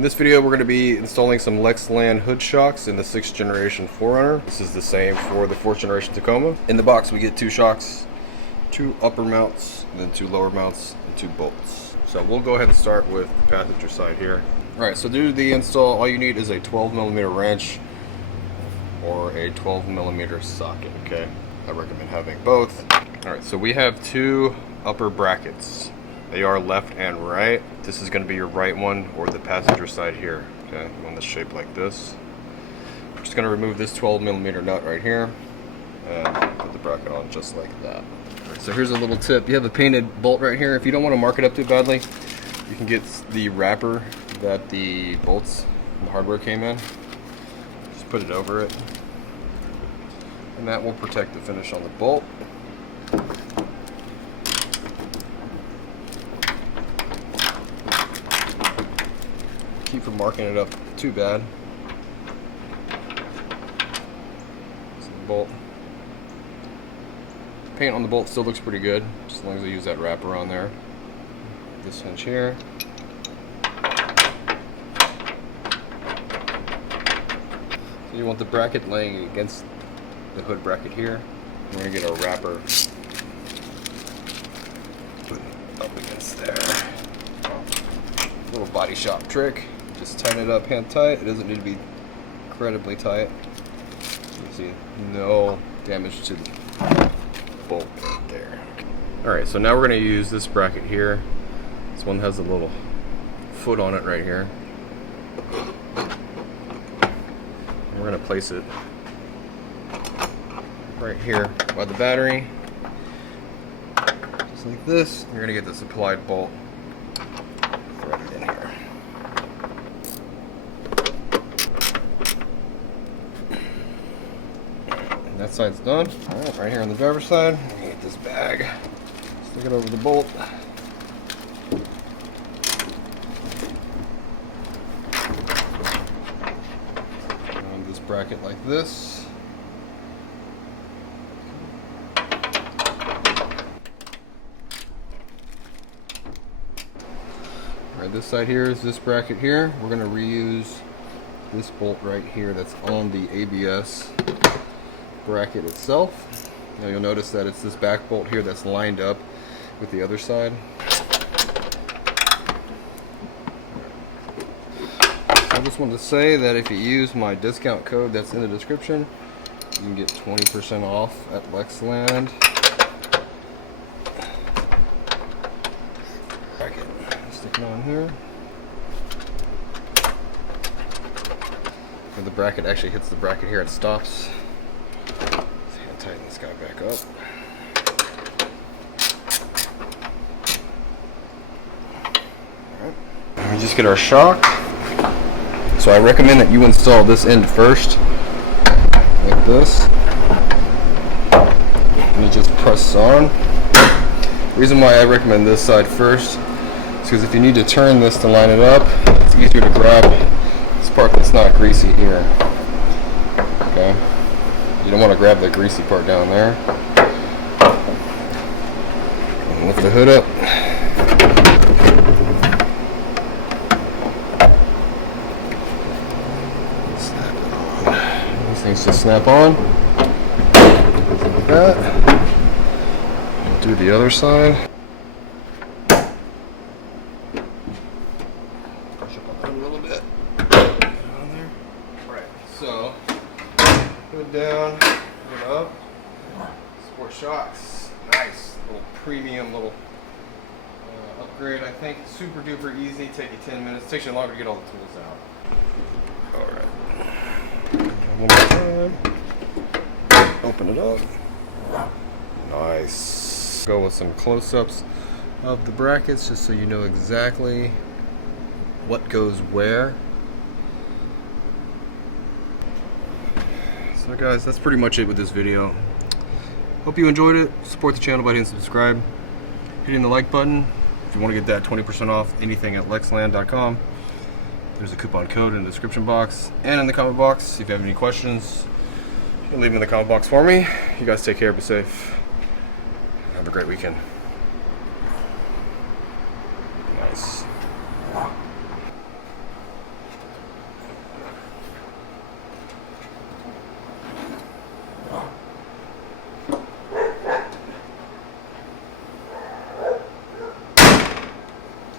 In this video, we're going to be installing some Lexland hood shocks in the 6th generation 4Runner. This is the same for the 4th generation Tacoma. In the box, we get 2 shocks, 2 upper mounts, then 2 lower mounts, and 2 bolts. So we'll go ahead and start with the passenger side here. Alright, so to do the install, all you need is a 12mm wrench or a 12mm socket, okay? I recommend having both. Alright, so we have 2 upper brackets. They are left and right. This is going to be your right one or the passenger side here. Okay, one that's shaped like this. I'm just going to remove this 12mm nut right here and put the bracket on just like that. Right, so here's a little tip. You have a painted bolt right here. If you don't want to mark it up too badly, you can get the wrapper that the bolts and the hardware came in. Just put it over it, and that will protect the finish on the bolt. Keep from marking it up too bad. So the bolt. Paint on the bolt still looks pretty good, just as long as I use that wrapper on there. This hinge here. So you want the bracket laying against the hood bracket here. We're going to get our wrapper up against there. Little body shop trick. Just tighten it up hand tight. It doesn't need to be incredibly tight. You see, no damage to the bolt there. Alright, so now we're going to use this bracket here. This one has a little foot on it right here. And we're going to place it right here by the battery. Just like this. You're going to get the supplied bolt threaded in here. And that side's done. Alright, right here on the driver's side, I'm going to get this bag. Stick it over the bolt. On this bracket like this. Alright, this side here is this bracket here. We're going to reuse this bolt right here that's on the ABS bracket itself. Now you'll notice that it's this back bolt here that's lined up with the other side. So I just wanted to say that if you use my discount code that's in the description, you can get 20% off at Lexland. Bracket, stick it on here. And the bracket actually hits the bracket here, it stops. Tighten this guy back up. Alright. We just get our shock. So I recommend that you install this end first, like this. And you just press on. The reason why I recommend this side first is because if you need to turn this to line it up, it's easier to grab this part that's not greasy here. Okay. You don't want to grab the greasy part down there. And lift the hood up. Snap it on. These things just snap on. Like that. Do the other side. Push up on it a little bit. Get it on there. Right. So. Hood down, hood up, sport shocks, nice little premium little upgrade. I think super duper easy, take you 10 minutes, takes you longer to get all the tools out. Alright, one more time, open it up, nice. Go with some close-ups of the brackets just so you know exactly what goes where. So guys, that's pretty much it with this video. Hope you enjoyed it. Support the channel by hitting subscribe, hitting the like button. If you want to get that 20% off anything at Lexland.com, there's a coupon code in the description box and in the comment box. If you have any questions, you can leave them in the comment box for me. You guys take care, be safe. Have a great weekend.